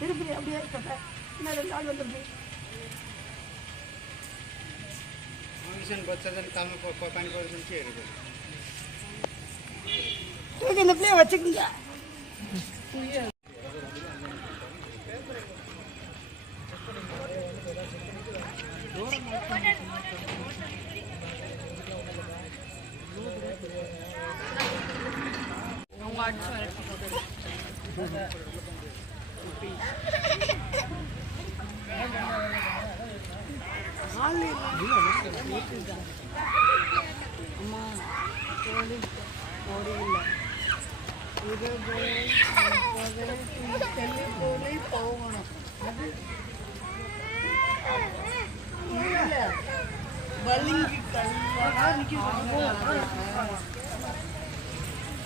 திருப்பி அப்படியே இருக்கட்ட இன்னும் 2 நாள் வந்துருக்கு. இந்த பிள்ளைய வச்சுக்கோங்க. அம்மா கோடி இல்லை இது போய் போகணும். வலிங்கி கல்வி